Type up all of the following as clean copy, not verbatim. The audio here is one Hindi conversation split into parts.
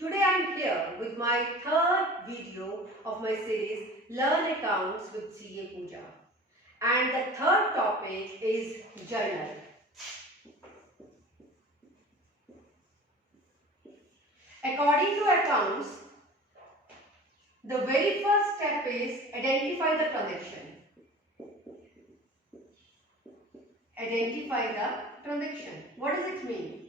Today I am here with my third video of my series Learn Accounts with CA Pooja, and the third topic is journal. According to accounts, the very first step is identify the transaction. Identify the transaction. What does it mean?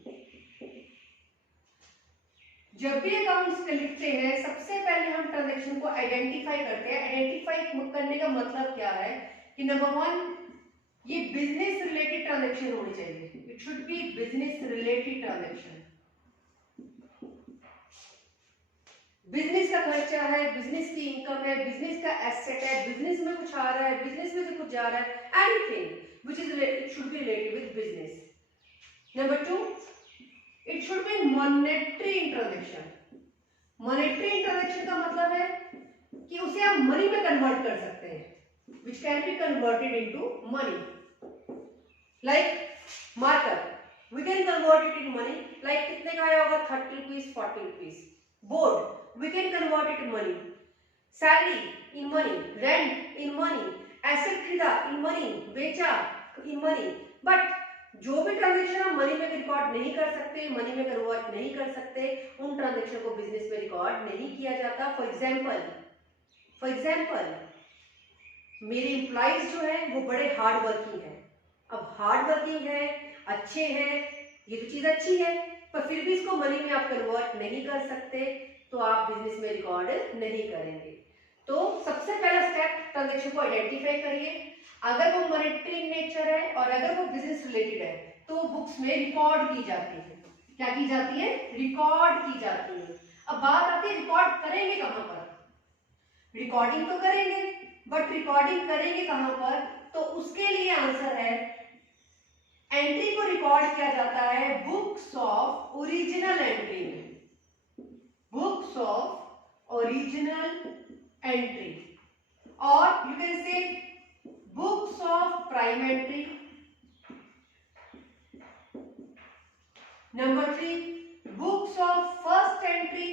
जब भी अकाउंट्स लिखते हैं सबसे पहले हम ट्रांजैक्शन को आइडेंटिफाई करते हैं। आइडेंटिफाई करने का मतलब क्या है कि नंबर वन, ये बिजनेस रिलेटेड ट्रांजैक्शन होनी चाहिए। It should be business related transaction. Business का खर्चा है, बिजनेस की इनकम है, बिजनेस का एसेट है, बिजनेस में कुछ आ रहा है, बिजनेस में से कुछ जा रहा है, anything which is it should be related with business. Number two, it should be monetary transaction. Monetary transaction का मतलब है कि उसे आप मनी में कन्वर्ट कर सकते हैं, which can be converted into money. Like marker, we can convert it in money. Like कितने का आया होगा? 30 rupees, 40 rupees. Board, we can convert it in money. Salary in money, rent in money, asset खरीदा in money, बेचा in money. But जो भी ट्रांजेक्शन हम मनी में रिकॉर्ड नहीं कर सकते, मनी में कन्वर्ट नहीं कर सकते, उन ट्रांजेक्शन को बिजनेस में रिकॉर्ड नहीं किया जाता। फॉर एग्जाम्पल मेरे एम्प्लॉइज जो है वो बड़े हार्ड वर्किंग है। अब हार्ड वर्किंग है, अच्छे हैं, ये तो चीज अच्छी है, पर फिर भी इसको मनी में आप कन्वर्ट नहीं कर सकते, तो आप बिजनेस में रिकॉर्ड नहीं करेंगे। तो सबसे पहला स्टेप, ट्रांजैक्शन को आइडेंटिफाई करिए। अगर वो मॉनेटरी नेचर है और अगर वो बिजनेस रिलेटेड है तो बुक्स में रिकॉर्ड की जाती है। क्या की जाती है? रिकॉर्ड की जाती है। अब बात आती है रिकॉर्ड करेंगे कहां पर? रिकॉर्डिंग तो करेंगे, बट रिकॉर्डिंग करेंगे कहां पर? तो उसके लिए आंसर है, एंट्री को रिकॉर्ड किया जाता है बुक्स ऑफ ओरिजिनल एंट्री में। Books of original entry, or you can say books of prime entry. Number 3, books of first entry.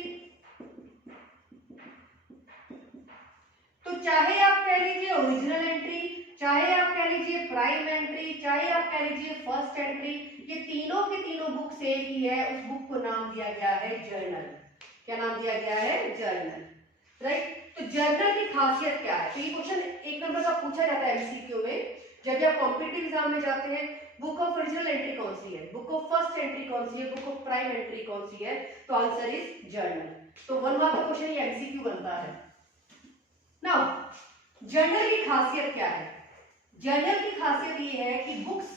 तो चाहे आप कह लीजिए ओरिजिनल एंट्री, चाहे आप कह लीजिए प्राइम एंट्री, चाहे आप कह लीजिए फर्स्ट एंट्री, ये तीनों के तीनों बुक्स एक ही है। उस बुक को नाम दिया गया है जर्नल। क्या नाम दिया गया है? जर्नल। राइट। तो जर्नल की खासियत क्या है? तो ये क्वेश्चन 1 नंबर का पूछा जाता है एमसीक्यू में। जब भी आप कॉम्पिटिटिव एग्जाम में जाते हैं, बुक ऑफ ओरिजिनल एंट्री कौन सी है, बुक ऑफ फर्स्ट एंट्री कौन सी है, बुक ऑफ प्राइम एंट्री कौन सी है, तो आंसर इज जर्नल। तो 1 मार्क का क्वेश्चन ये एमसीक्यू बनता है। नाउ जर्नल की खासियत क्या है? जर्नल की खासियत ये है कि बुक्स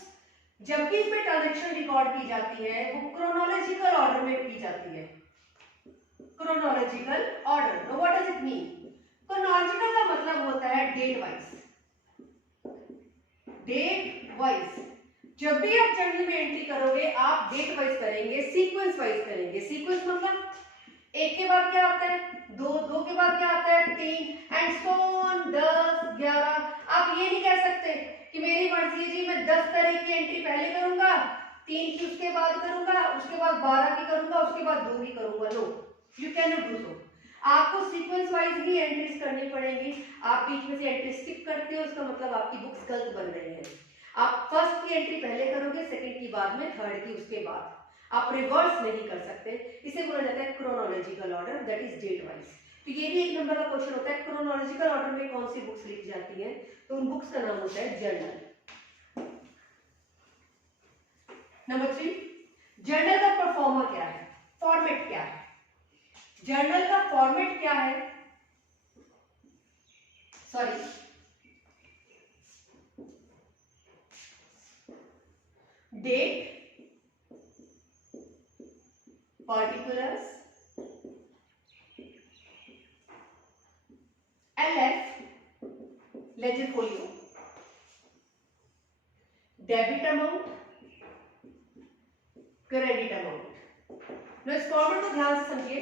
जब भी इसमें ट्रांजैक्शन रिकॉर्ड की जाती है वो क्रोनोलॉजिकल ऑर्डर में की जाती है। Chronological order. Now what does it mean? Chronological का मतलब होता है डेट वाइज। डेट वाइज जब भी आप जर्नल में एंट्री करोगे आप डेट वाइज करेंगे, सीक्वेंस वाइज करेंगे। सीक्वेंस मतलब 1 के बाद क्या आता है 2, 2 के बाद क्या आता है 3, एंड सो ऑन 10, 11। आप ये नहीं कह सकते कि मेरी मर्जी है जी, मैं 10 तारीख की एंट्री पहले करूंगा, 3 की उसके बाद करूंगा, उसके बाद 12 की करूंगा, उसके बाद 2 की करूंगा। No, you can not do so. आपको सीक्वेंस वाइज ही एंट्रीज करनी पड़ेंगी। आप बीच में से एंट्री स्किप करते हो, इसका मतलब आपकी बुक्स गलत बन रही है। आप फर्स्ट की एंट्री पहले करोगे, सेकंड की बाद में, थर्ड की उसके बाद। आप रिवर्स नहीं कर सकते। इसे बोला जाता है chronological order, that is date wise. तो ये भी 1 नंबर का क्वेश्चन होता है, क्रोनोलॉजिकल ऑर्डर में कौन सी बुक्स लिखी जाती है, तो उन बुक्स का नाम होता है जर्नल। नंबर 3, जर्नल का परफॉर्मा क्या है, फॉर्मेट क्या है? जर्नल का फॉर्मेट क्या है? Sorry, date, particulars, LF, ledger folio, debit amount, credit amount। इस फॉर्मूले को ध्यान से समझिए।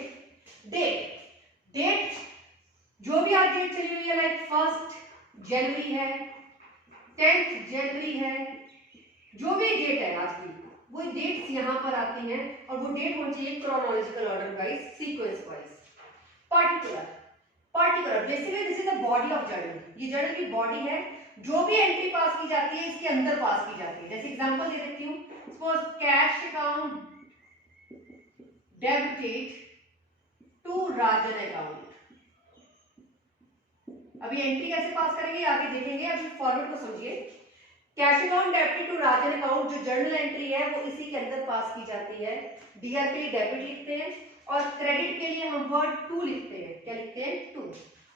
डेट जो भी आज डेट चली हुई है, लाइक 1 जनवरी है, 10 जनवरी है, जो भी डेट है आज की, वो डेट्स यहाँ पर आती हैं और वो डेट होनी चाहिए chronological order wise, sequence wise. Particular basically this is the body of journal. ये जर्नल की बॉडी है, जो भी एंट्री पास की जाती है इसके अंदर पास की जाती है। जैसे एग्जांपल दे देती हूँ, suppose cash account debited to Rajan account. अभी एंट्री कैसे पास करेंगे आगे देखेंगे, अभी फॉर्मेट को समझिए। Cash account debited to Rajan account, जो जर्नल एंट्री है वो इसी के अंदर पास की जाती है। डीआर के लिए डेबिट लिखते हैं और क्रेडिट के लिए हम वर्ड टू लिखते हैं। क्या लिखते हैं? टू।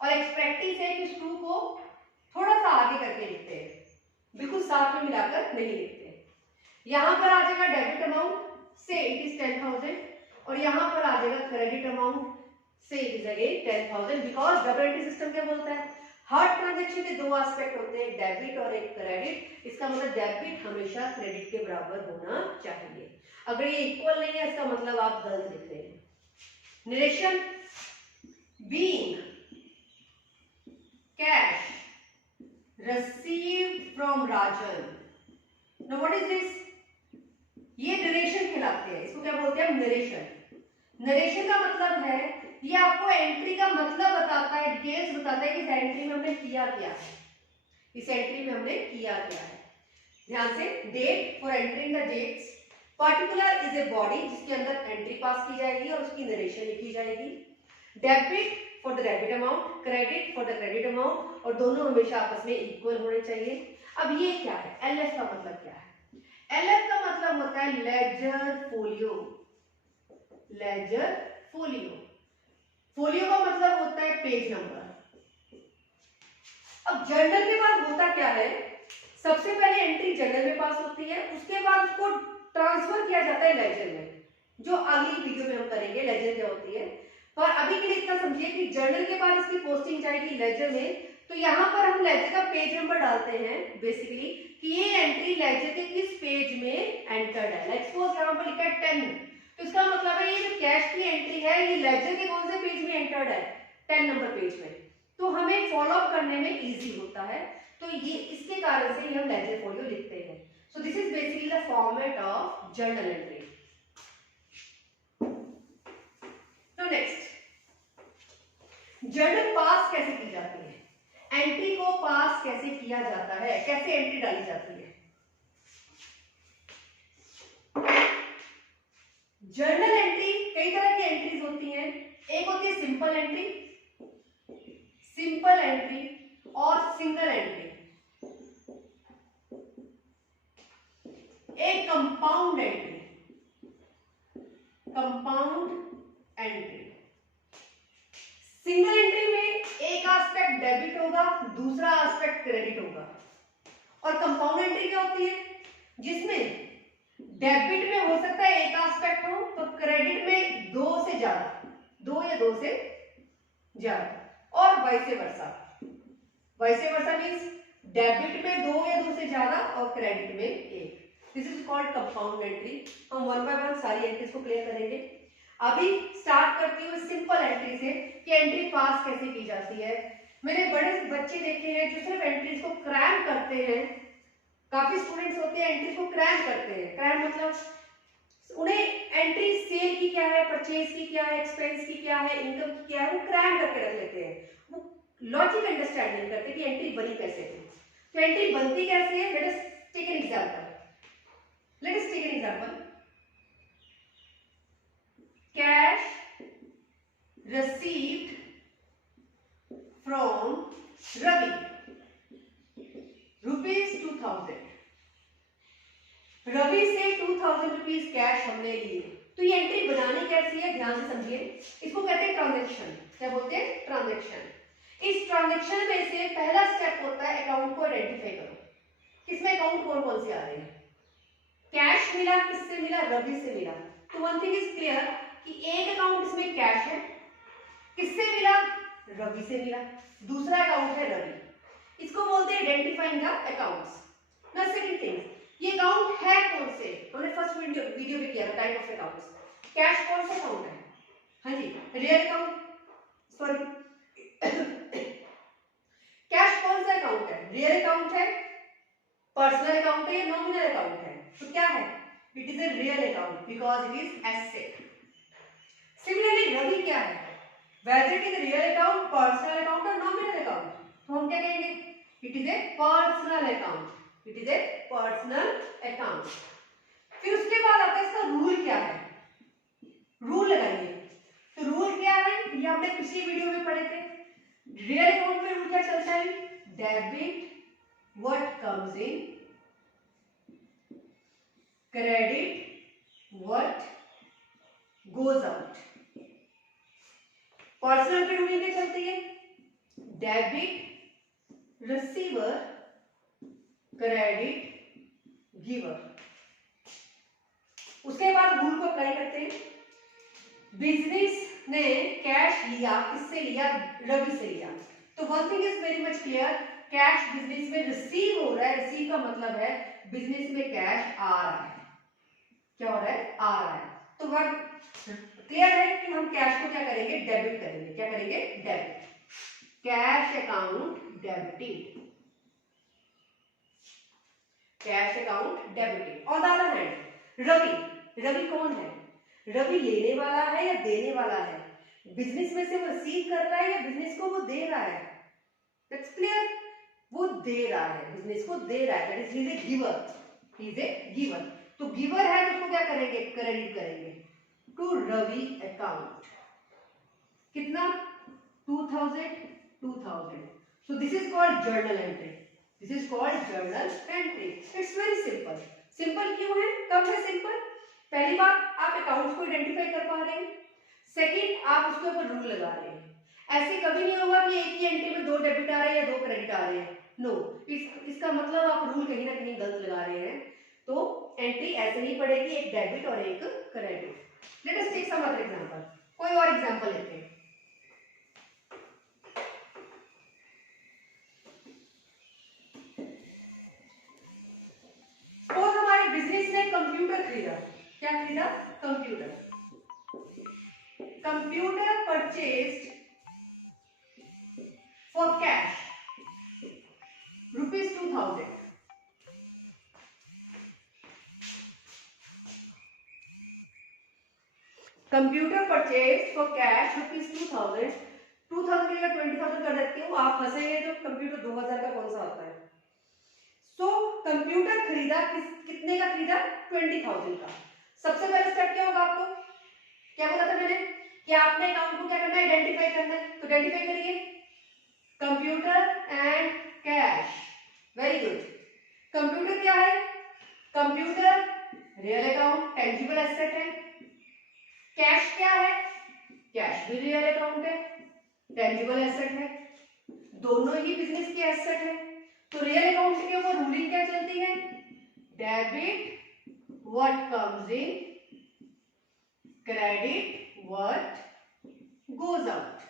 और एक प्रैक्टिस है कि इस टू को थोड़ा सा आगे करके लिखते हैं, बिल्कुल साथ में मिलाकर नहीं लिखते। यहां पर आ जाएगा डेबिट अमाउंट से इट इज 10,000 और यहां पर आ जाएगा क्रेडिट अमाउंट से it is again 10,000, because double entry system क्या बोलता है, हर ट्रांजैक्शन के दो एस्पेक्ट होते हैं, डेबिट और एक क्रेडिट। इसका मतलब डेबिट हमेशा क्रेडिट के बराबर होना चाहिए। अगर ये इक्वल नहीं है इसका मतलब आप गलत लिख रहे हैं। Narration being cash received from Rajan. Now what is this? ये नरेशन कहलाते हैं। इसको क्या बोलते हैं? नरेशन। नरेशन का मतलब है ये आपको एंट्री का मतलब बताता है, डिटेल्स बताता है कि इस एंट्री में हमने किया क्या है, इस एंट्री में हमने किया क्या है। ध्यान से, date for entering the dates, particular is a body जिसके अंदर एंट्री पास की जाएगी और उसकी नरेशन लिखी जाएगी। Debit for the debit amount, credit for the credit amount, और दोनों हमेशा आपस में इक्वल होने चाहिए। अब ये क्या है? एलएफ का मतलब क्या है? एलएफ का मतलब होता है ledger folio. Ledger folio, folio का मतलब होता है पेज नंबर। अब जर्नल के बाद होता क्या है, सबसे पहले एंट्री जर्नल में पास होती है, उसके बाद उसको ट्रांसफर किया जाता है लेजर में, जो अगली वीडियो में हम करेंगे लेजर क्या होती है। पर अभी के लिए इतना समझिए कि जर्नल के बाद इसकी पोस्टिंग जाएगी लेजर में, तो यहाँ पर हम लेजर का पेज नंबर डालते हैं बेसिकली कि ये एंट्री लेजर के किस पेज में एंटर्ड है। लाइक सपोज यहाँ पर लिखा है 10, तो इसका मतलब है ये जो कैश की एंट्री है ये लेजर के कौन से पेज में एंटर्ड है? 10 नंबर पेज में। तो हमें फॉलो अप करने में इजी होता है, तो ये इसके कारण से हम लेजर फोलियो लिखते हैं। सो this is basically the format of journal entry. तो नेक्स्ट, जर्नल पास कैसे की जाती है, एंट्री को पास कैसे किया जाता है, कैसे एंट्री डाली जाती है। जर्नल एंट्री कई तरह की एंट्रीज होती हैं। एक होती है सिंपल एंट्री, सिंपल एंट्री और सिंगल एंट्री। एक compound entry, compound entry. Single entry में एक एस्पेक्ट डेबिट होगा, दूसरा एस्पेक्ट क्रेडिट होगा। और कंपाउंड एंट्री क्या होती है? जिसमें डेबिट में हो सकता है एक एस्पेक्ट हो, तो क्रेडिट में दो से ज्यादा, दो या दो से ज्यादा, और vice versa. Vice versa means debit में दो या दो से ज्यादा और क्रेडिट में एक। This is called compound entry. हम वन बाय वन सारी एंट्रीज को क्लियर करेंगे। अभी स्टार्ट करती हूँ सिंपल एंट्री से कि एंट्री पास कैसे की जाती है। मैंने बड़े बच्चे देखे हैं जो सिर्फ एंट्रीज को क्रैम करते हैं। काफी स्टूडेंट्स होते हैं एंट्रीज को क्रैम करते हैं। क्रैम मतलब उन्हें एंट्री सेल की क्या है, परचेज की क्या है, एक्सपेंस की क्या है, इनकम की क्या है, वो क्रैम करके रख लेते हैं। वो लॉजिक अंडरस्टैंड नहीं करते कि एंट्री बनी कैसे है। तो एंट्री बनती कैसे है? Let us take an example. Let us take an example. Cash received from Ravi ₹2000। Ravi से 2000 रुपीज कैश हमने लिए। तो ये एंट्री बनानी कैसी है, ध्यान से समझिए। इसको कहते हैं ट्रांजैक्शन। क्या बोलते हैं? ट्रांजैक्शन। इस ट्रांजैक्शन में से पहला स्टेप होता है अकाउंट को आइडेंटिफाई करो। किसमें अकाउंट कौन कौन से आ रहे हैं? कैश मिला, किससे मिला? रवि से मिला। तो वन थिंग इज क्लियर कि एक अकाउंट इसमें कैश है, किससे मिला? रवि से मिला। दूसरा अकाउंट है रवि। इसको बोलते हैं identifying the accounts. Now second thing, ये अकाउंट है कौन से? हमने फर्स्ट वीडियो में किया था टाइप ऑफ अकाउंट्स। कैश कौन सा अकाउंट है? हाँ जी, रियल अकाउंट, सॉरी कैश कौन सा अकाउंट है? रियल अकाउंट है, पर्सनल अकाउंट है या नॉमिनल अकाउंट है? तो क्या है? It is a real account because it is asset. Similarly Ravi क्या है? whether it is a real account, personal account or nominal account, तो हम क्या कहेंगे? It is a personal account. It is a personal account. फिर उसके बाद आता है इसका रूल क्या है? रूल लगाएंगे। तो रूल क्या है? ये हमने पिछली वीडियो में पढ़े थे। रियल अकाउंट में रूल क्या चलता है? Debit what comes in, credit what goes out. Personal पे रूलिंग क्या चलती है? Debit receiver, credit giver. उसके बाद रूल को अप्लाई करते हैं। बिजनेस ने कैश लिया, किससे लिया? रवि से लिया। तो one thing is very much clear, cash business में रिसीव हो रहा है। रिसीव का मतलब है बिजनेस में कैश आ रहा है। क्या हो रहा है? आ रहा है। तो वर्ड क्लियर है कि हम कैश को क्या करेंगे? डेबिट करेंगे। क्या करेंगे? Debit. Cash account debited, cash account debited. On the other hand Ravi कौन है? रवि लेने वाला है या देने वाला है? बिजनेस में से वो रिसीव कर रहा है या बिजनेस को वो दे रहा है? दैट्स क्लियर, वो दे रहा है, बिजनेस को दे रहा है। That is he is a giver, he is a giver. तो गिवर है तो उसको क्या करेंगे? क्रेडिट करेंगे टू रवि अकाउंट। कितना? 2000। सो this is called journal entry. This is called journal entry. It's very simple. Simple क्यों है? कब है सिंपल? पहली बात, आप अकाउंट्स को आइडेंटिफाई कर पा रहे हैं। सेकंड, आप उसके ऊपर रूल लगा रहे हैं। ऐसे कभी नहीं होगा कि एक ही एंट्री में 2 डेबिट आ रहे हैं या 2 क्रेडिट आ रहे हैं। नो, इसका मतलब आप रूल कहीं ना कहीं गलत लगा रहे हैं। तो एंट्री ऐसे नहीं पड़ेगी, एक डेबिट और एक credit. Let us take some other example. कोई और एग्जांपल लेते हैं। सपोज हमारे बिजनेस ने कंप्यूटर खरीदा। क्या खरीदा? Computer. Computer purchased for cash ₹2000। Computer purchase for cash ₹2000। 2000 की जगह 20,000 कर देती हूँ, आप हंसेंगे तो कंप्यूटर 2000 का कौन सा होता है? सो कंप्यूटर खरीदा कितने का खरीदा? 20,000 का। सबसे पहले स्टेप क्या होगा? आपको क्या बोला था मैंने कि आपने अकाउंट को क्या करना है? आइडेंटिफाई करना है। तो आइडेंटिफाई करिए, computer and cash. Very good. Computer क्या है? Computer real account, tangible asset है। कैश क्या है? कैश भी रियल अकाउंट है, टेंजिबल एसेट है, दोनों ही बिजनेस के एसेट है। तो रियल अकाउंट के ऊपर रूलिंग क्या चलती है? Debit what comes in, credit what goes out.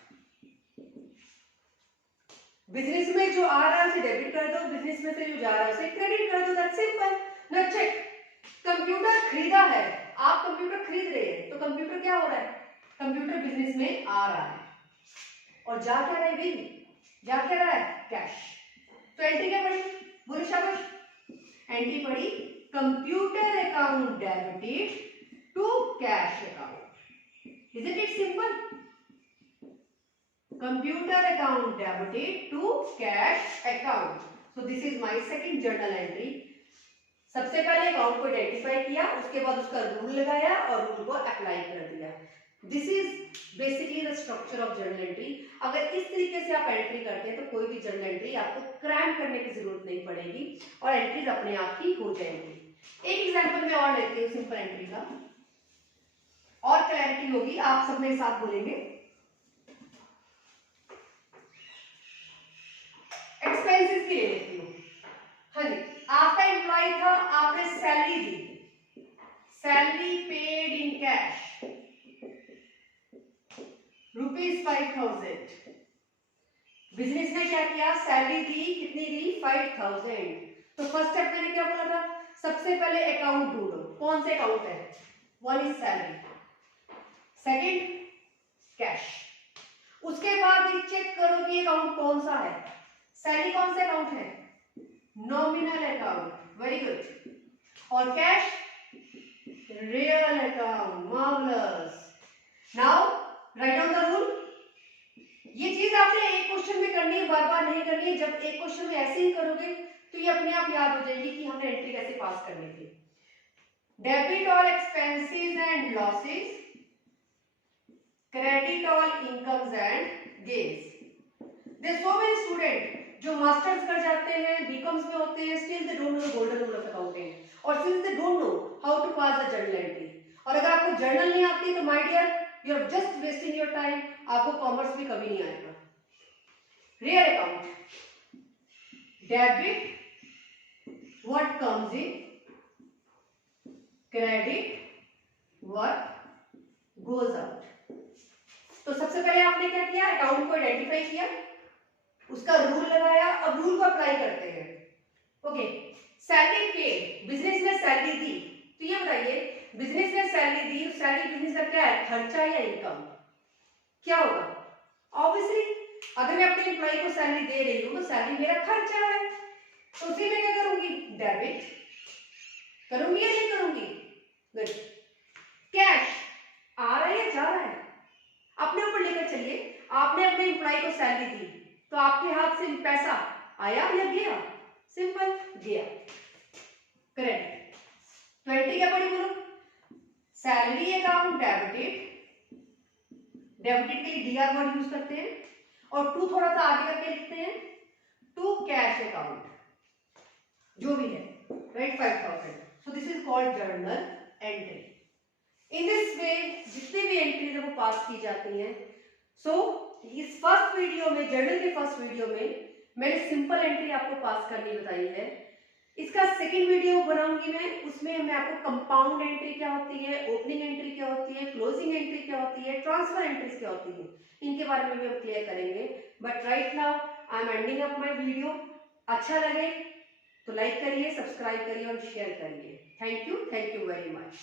Business में जो आ रहा है उसे डेबिट कर दो, बिजनेस में से जो जा रहा है उसे क्रेडिट कर दो। That's simple. Now check, computer खरीदा है, आप कंप्यूटर खरीद रहे हैं, तो कंप्यूटर क्या हो रहा है? कंप्यूटर बिजनेस में आ रहा है और जा क्या रहा है? भी जा क्या रहा है? कैश। तो एंट्री क्या पड़ी? बोलो शाबाश। एंट्री पड़ी computer account debited to cash account. Is it simple? Computer account debited to cash account. So this is my second journal entry. सबसे पहले अकाउंट को आइडेंटिफाई किया, उसके बाद उसका रूल लगाया और रूल को अप्लाई कर दिया। This is basically the structure of journal entry. अगर इस तरीके से आप एंट्री करते हैं तो कोई भी जर्नल एंट्री आपको क्रैम करने की जरूरत नहीं पड़ेगी और एंट्रीज अपने आप ही हो जाएंगी। एक एग्जांपल मैं और लेती हूँ सिंपल एंट्री का, और क्लैरिटी होगी। आप सब मेरे साथ बोलेंगे। एक्सपेंसेस की ले लेती हूँ। हाँ जी, आपका एम्प्लॉय था, आपने salary the, salary paid in cash ₹5,000। Business ने क्या किया? सैलरी दी, कितनी दी? 5,000। तो फर्स्ट स्टेप मैंने क्या बोला था? सबसे पहले अकाउंट ढूंढो। कौन से अकाउंट है? One is salary, second cash. उसके बाद ये चेक करो कि अकाउंट कौन सा है। सैलरी कौन सा अकाउंट है? Nominal account, very good. और cash real account, marvellous. Now write down the rule. ये चीज आपने एक क्वेश्चन में करनी है, बार बार नहीं करनी है। जब एक क्वेश्चन में ऐसे ही करोगे तो ये अपने आप याद हो जाएगी कि हमने एंट्री कैसे पास करनी थी। Debit all expenses and losses, credit all incomes and gains. There so many student जो मास्टर्स कर जाते हैं, बीकॉम्स में होते हैं, still they don't know the golden rule of accounting, और still they don't know how to pass the journal entry. और अगर आपको जर्नल नहीं आती तो my dear you are just wasting your time, आपको कॉमर्स भी कभी नहीं आएगा। Real account, debit what comes in, credit what goes out. तो सबसे पहले आपने क्या किया? अकाउंट को आइडेंटिफाई किया, उसका रूल लगाया। अब रूल को अप्लाई करते हैं। ओके, सैलरी पेड, बिजनेस ने सैलरी दी, तो ये बताइए बिजनेस ने सैलरी दी, सैलरी बिजनेस का क्या है? खर्चा या इनकम? क्या होगा? ऑब्वियसली अगर मैं अपने एम्प्लॉय को सैलरी दे रही हूँ तो सैलरी मेरा खर्चा है, तो उसी में क्या करूंगी? डेबिट करूंगी या नहीं करूंगी? गुड। कैश आ रहा है या जा रहा है? अपने ऊपर लेकर चलिए। आपने अपने एम्प्लॉय को सैलरी दी तो आपके हाथ से पैसा आया या गया? सिंपल, गया। करेक्ट। 20 क्या पड़ी बोलो? सैलरी अकाउंट डेबिटेड, डेबिटेड के लिए डीआर वर्ड यूज करते हैं, और टू थोड़ा सा आगे करके लिखते हैं, टू कैश अकाउंट जो भी है, right, 5000। So this is called journal entry. In this way जितनी भी एंट्रीज है वो पास की जाती हैं। सो इस फर्स्ट वीडियो में, जर्नल के फर्स्ट वीडियो में मैंने सिंपल एंट्री आपको पास करनी बताई है। इसका सेकंड वीडियो बनाऊंगी मैं, उसमें मैं आपको कंपाउंड एंट्री क्या होती है, ओपनिंग एंट्री क्या होती है, क्लोजिंग एंट्री क्या होती है, ट्रांसफर एंट्रीज क्या होती है, इनके बारे में भी हम क्लियर करेंगे। But right now I am ending up my video. अच्छा लगे तो लाइक करिए, सब्सक्राइब करिए और शेयर करिए। Thank you very much.